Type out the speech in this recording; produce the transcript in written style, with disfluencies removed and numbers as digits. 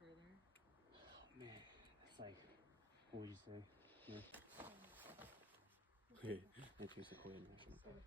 further. Man, it's like, what would you say? Yeah. Okay, I choose Sequoia National Park.